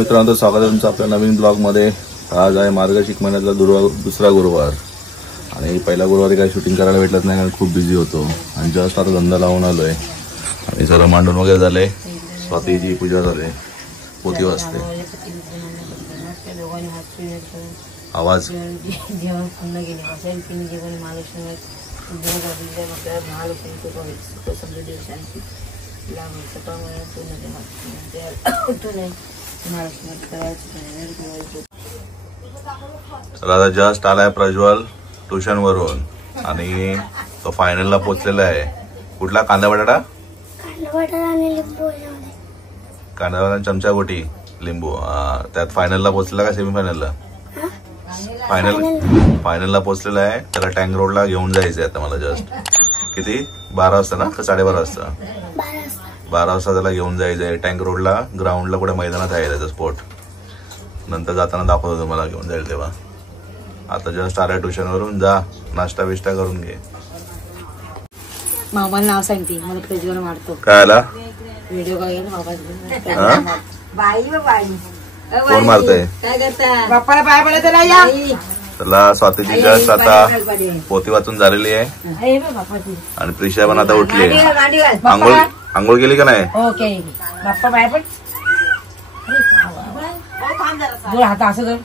मित्रांनो, स्वागत आहे तुमचं आपल्या नवीन ब्लॉगमध्ये। आज आहे मार्गशीर्ष महिन्यातला दुसरा गुरुवार आणि पहिला गुरुवारी काही शूटिंग करायला भेटत नाही कारण खूप बिझी होतो आणि जस्ट आता धंदा लावून आलोय आणि सर्व मांडून वगैरे झाले। स्वातीची पूजा झाली, पोथी वाजते, आवाज चला जस्ट आलाय प्रज्वल ट्युशन वरून आणि तो फायनलला पोहोचलेला आहे। कुठला कांदा बटाटा चमचा गोटी लिंबू त्यात फायनलला पोहोचलेला का सेमी फायनलला? फायनलला पोहोचलेला आहे। त्याला टँक रोडला घेऊन जायचंय आता मला। जस्ट किती 12 वाजता ना का 12:30 वाजता? 12 वाजता त्याला घेऊन जायचंय टँक रोडला, ग्राउंडला कुठे मैदानात आहे त्याचा स्पॉट। नंतर जाताना दाखवतो तुम्हाला घेऊन जाईल तेव्हा। आता जस्ट आलाय ट्युशन वरून, जा नाश्ता बिष्टा करून घे। मामाला नाव सांगते मला प्रज्वल मारतो काय आला व्हिडिओ काय कोण मारतय? काय करता बाप्पाला पाय पडा त्याला या त्याला। स्वातीची जस्ट आता पोथी वाचून झालेली आहे आणि प्रिशा पण आता उठली। आंघोळ केली का नाही? ओके बाप्पा पाय पड हात असं कर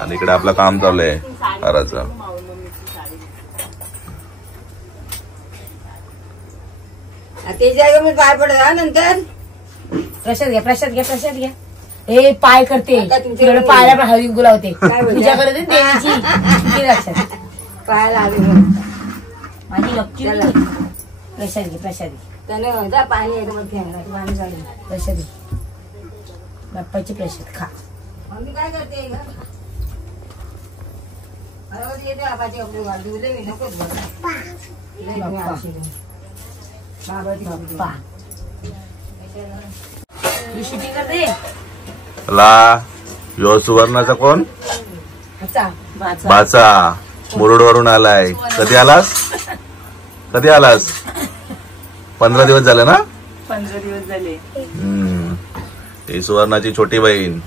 आणि इकडे आपलं काम चाललंय घराचं। ते जागा मी पाय पडला नंतर प्रसाद घ्या प्रसाद घ्या प्रसाद घ्या। हे पाय करते तिकडे पायाला पण हळदी गुलावते पूजा करते देवीची लक्षात पायाला हळदी माझी लक्ष्मी। प्रसाद घे प्रसाद घे पाणी पाणी चालू प्रसाद घे बाप्पाची प्रसाद खा। मम्मी काय करते यो सुवर्णाचा कोण? बाचा मुरुड वरून आलाय। कधी आलास? 15 दिवस झाले ना? 15 दिवस झाले। ही सुवर्णाची छोटी बहीण।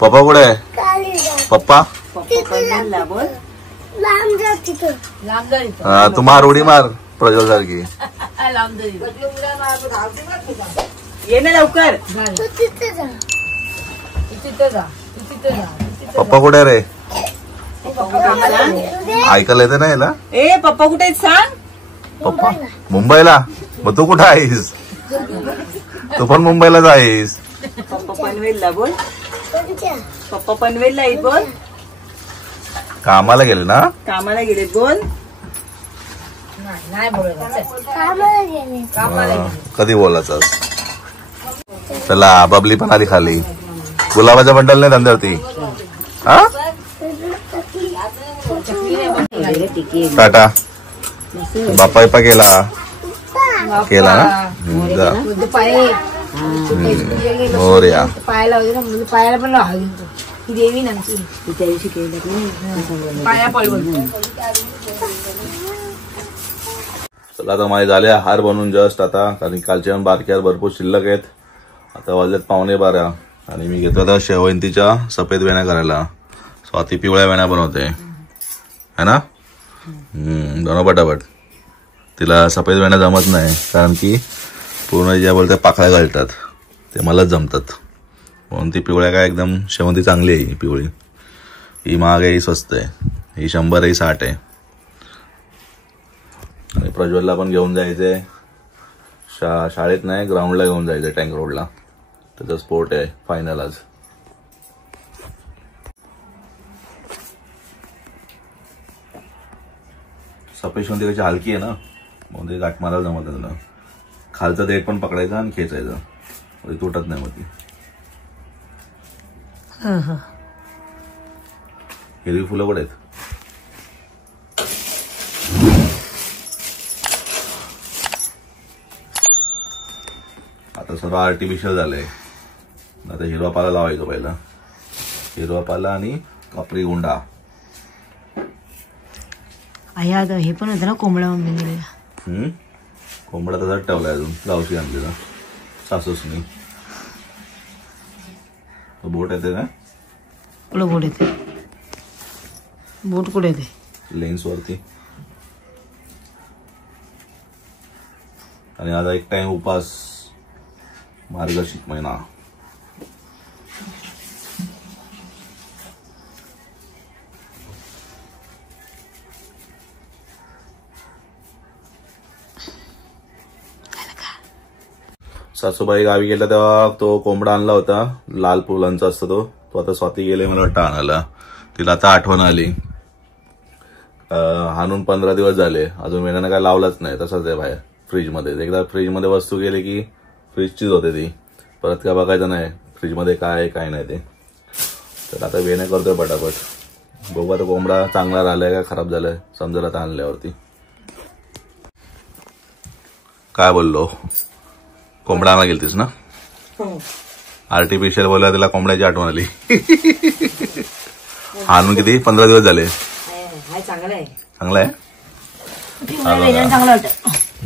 पप्पा कुठे आहे? पप्पा तू मार उडी मार प्रज्वल सारखी। ये ना लवकर। पप्पा कुठे रे? ऐकायला येते ना याला? ए पप्पा कुठे आहेत सांग? पप्पा मुंबईला। मग तू कुठं आहेस? तू पण मुंबईलाच आहेस? पप्पा पनवेलला बोल। पप्पा पनवेलला आहेत बोल। कामाला गेले ना? कामाला गेले बोल। कधी बोलायचं? चला बबली पण आली खाली। गुलाबाच्या बंडल नाही धंद्यावरती। हा टाटा बाप्पा इप्पा केला ना? मोरया पायाला पायाला पण लावली देवी ना त्या दिवशी पाया पडून। चला आता माझे झाले हार बनवून जस्ट आता, कारण कालचे पण बारके हार भरपूर शिल्लक आहेत। आता वाजलेत 11:15 आणि मी घेतो आता शेवंतीच्या सफेद वेण्या करायला। स्वाती पिवळ्या वेण्या बनवते है ना? दोन पटापट। तिला सफेद वेण्या जमत नाही कारण की पूर्ण ज्या बोलते पाकळ्या घालतात ते मलाच जमतात, म्हणून ती पिवळ्या काय एकदम शेवंती चांगली आहे। ही पिवळी ही महाग आहे, ही स्वस्त आहे। ही 100 ही 60 आहे। आणि प्रज्वलला पण घेऊन जायचंय शाळेत नाही ग्राउंडला घेऊन जायचंय टँक रोडला, त्याचा स्पोर्ट आहे फायनल आज। सफेद शेवंती कशी हलकी आहे ना, मग ते गाठ मारायला जमत त्याला। खालचं देठ पण पकडायचं आणि खेचायचं, तुटत नाही मग ती। हिरवी फुलं कुठे आहेत? आता सर्व आर्टिफिशियल झालंय। आता हिरवा पाला लावायचा पहिला, हिरवा पाला आणि कापरी गुंडा। हे पण होतं ना कोंबडा मम्मीने दिलेला। कोंबडा तसाच ठेवलाय अजून, गावठी आणलेला सासूसनी. बोट येते ना, कुठं बोट येते? बोट कुठे येते? लेन्स वरती. आणि आता एक टाइम उपास, मार्गशीर्ष महिना. सासूबाई गावी गेल्या तेव्हा तो कोंबडा आणला होता, लाल फुलांचा असतो तो आता स्वाती गेले मला वाटतं आणायला. तिला आता आठवण आली. आणून 15 दिवस झाले, अजून वेण्यानं काय लावलाच नाही, तसंच आहे बाहेर फ्रीजमध्ये. एकदा फ्रीजमध्ये वस्तू गेली की फ्रीजचीच होते ती, परत काय बघायचं नाही फ्रीजमध्ये काय आहे काय नाही ते. तर आता वेण्या करतोय पटापट. बघू आता कोंबडा चांगला राहिलाय का खराब झालाय समजेल आता आणल्यावरती. काय बोललो, कोंबडा आणायला गेलतीस ना? आर्टिफिशियल बोलला, तिला कोंबड्याची आठवण आली. आणून किती 15 दिवस झाले. चांगला आहे, चांगला आहे. चांगला वाटतं.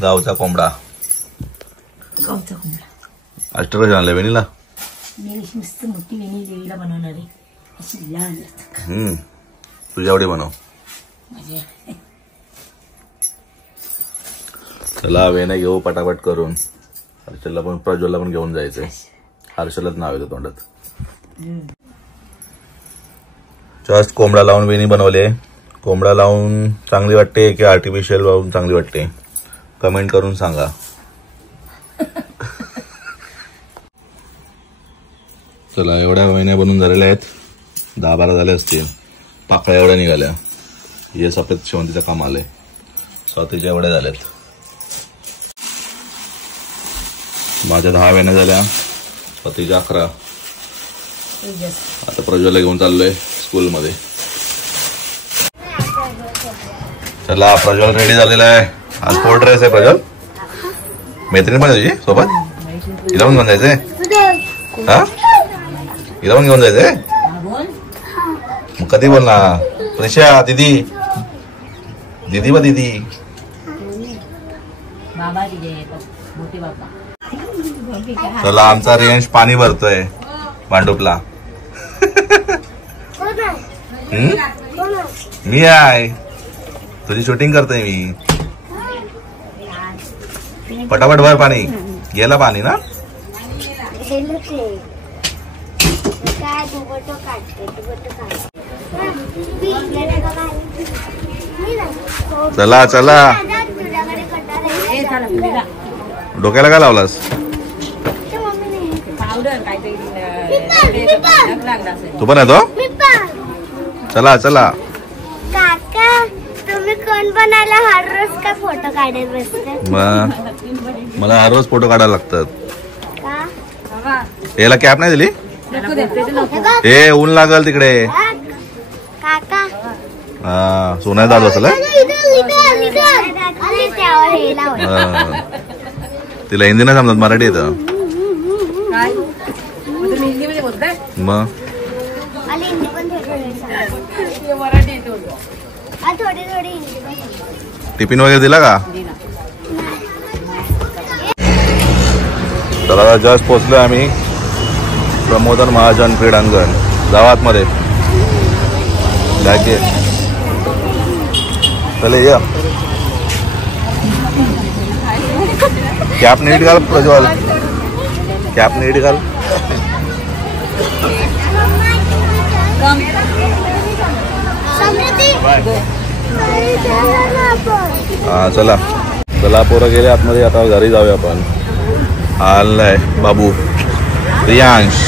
गावचा कोंबडा, गावचा कोंबडा. अष्टर कशी आणलाय वेणीला? मस्त मोठी वेणी देवीला बनवणार आहे, अशी लहान. तुझ्या एवढी बनव. चला वेण्या घेऊ पटापट करून. हर्षलला पण प्रज्वलला पण घेऊन जायचंय. हर्षलच नाव येतं तोंडात. जस्ट कोंबडा लावून वेणी बनवले. कोंबडा लावून चांगली वाटते की आर्टिफिशियल लावून चांगली वाटते, कमेंट करून सांगा. चला एवढ्या वेण्या बनवून झालेल्या आहेत, 10-12 झाले असतील. पाकळ्या एवढ्या निघाल्या. हे सफेद शेवंतीचं काम आलंय. स्वातीच्या एवढ्या झाल्यात. माझ्या 10 वेण्या झाल्या, स्वातीच्या 11. आता प्रज्वलला घेऊन चाललोय स्कूलमध्ये. चला प्रज्वल रेडी झालेला आहे. आज स्पोर्ट ड्रेस आहे प्रज्वल. मैत्रीण पण आहे तुझी सोबत? हिला पण घेऊन जायचंय? हा, हिला पण घेऊन जायचंय. मग कधी बोलणार? प्रिशा दीदी, दीदी बा दीदी. चला आमचा रेंज पाणी भरतोय भांडुपला. मी आहे, तुझी शूटिंग करतोय मी. पटापट भर पाणी. गेला पाणी ना? चला चला. डोक्याला काय लावलास? तू पण येतो? चला चला. काका तुम्ही कोण बनायला हर रोज का फोटो काढत बसते? मला हर रोज फोटो काढायला लागतात. का? याला कॅप नाही दिली? हे ऊन लागल तिकडे. काका हा सोन्या दादा असेल. तिला हिंदी नाही समजत, मराठी येतं. मग टिफिन वगैरे दिला का? तर जस्ट पोहोचलोय आम्ही प्रमोदन महाजन क्रीडांगण गावात मध्ये. चले या. कॅप नीट घाल प्रज्वल, कॅप नीट घाल. हा चला चला पोरं गेले आतमध्ये, आता घरी जाऊया आपण. आलाय बाबू Riyansh.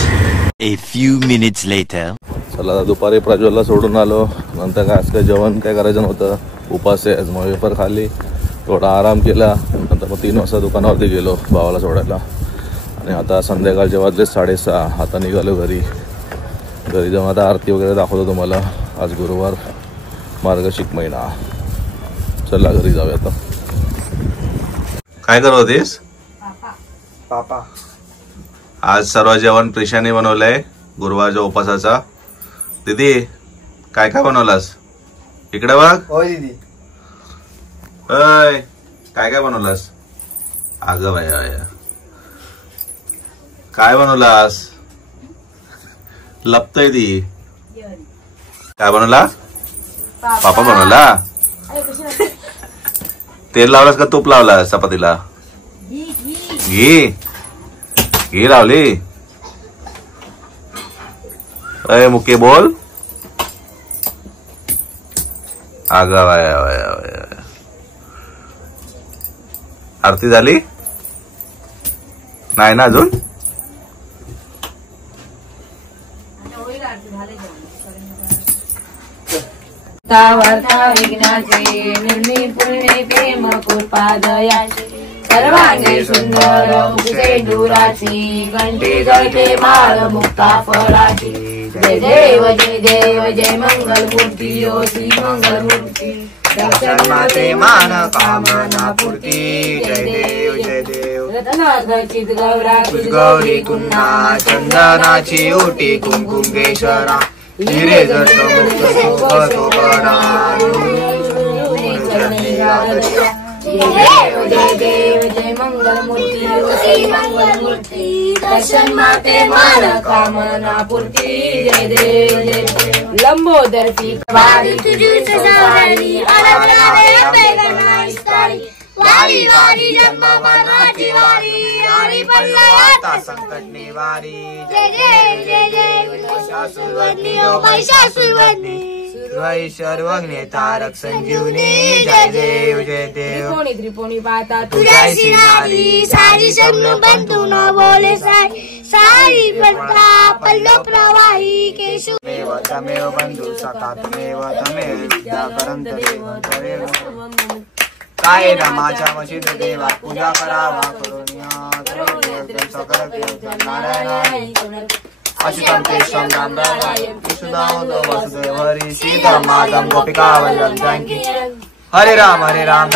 A few minutes later. चला दुपारी प्रज्वलला सोडून आलो. नंतर काय आज काय जेवण काय करायचं नव्हतं, उपास आहे. मग वेफर खाल्ली, थोडा आराम केला. नंतर मग 3 वाजता दुकानावरती गेलो भावाला सोडायला. आणि आता संध्याकाळचे वाजले 6:30. आता निघालो घरी. घरी जाऊन आता आरती वगैरे दाखवतो तुम्हाला. आज गुरुवार, मार्गशीर्ष महिना. चला घरी जाऊया आता. काय करत होतीस? पापा आज सर्व जेवण प्रिशाने बनवलंय गुरुवारच्या उपासाचा. दीदी काय काय बनवलास? इकडे बघ. होय दीदी. अय काय काय बनवलास? अगं बाया बाया, काय बनवलास? लपतय ती. काय बनवला? पापा बनवला. तेल लावलास का तूप लावलास चपातीला? घी घी लावली. अय मुके बोल. अगं बाया बाया बाया. आरती झाली नाही ना अजून? वार्ता विघ्नाचे निर्मी पुण्य प्रेम कृपादयाचे सर्वांगे सुंदर सेंदुराची घंटी जळते माळ मुक्ता फळाची. जय देव जय देव जय मंगलमूर्ती ओ श्री मंगलमूर्ती. दर्शन माते मान कामना पूर्ती. जय देव जय देव. रत्नाखचित गौरा गौरी कुन्हा चंदनाची ओटी कुंकुम केशरा. हिरे जर जय देव जय मंगलमूर्ती श्री मंगलमूर्ती. दर्शन माते मान कामना पूर्ती. जय देव जय देव. लंबोदर की वारी तुझी सवारी आराधना बेगनाईस्तारी. वारी वारी जन्म मरणाची वारी आणि पडला संकट निवारी. जय जय जय जय महिषासुरवदनी ओ महिषासुरवदनी. सर्वज्ञ तारक संजीवनी. जय देव जय देव. त्रिकोणी त्रिकोणी पाहता तुझ्या सिनारी सारी शब्द बंधू न बोले साई. साई पडता पल्ल प्रवाही केशु. तमेव तमेव बंधू सखा तमेव तमेव विद्या करंत देव तमेव. काय ना माझ्या मशीद देवा पूजा करावा करून सकल नारायण. अच्युतं केशवं रामनारायण कृष्णदामोदर वासुदेव हरी सीता माधव गोपिका वल्लभ जानकी. हरे राम राम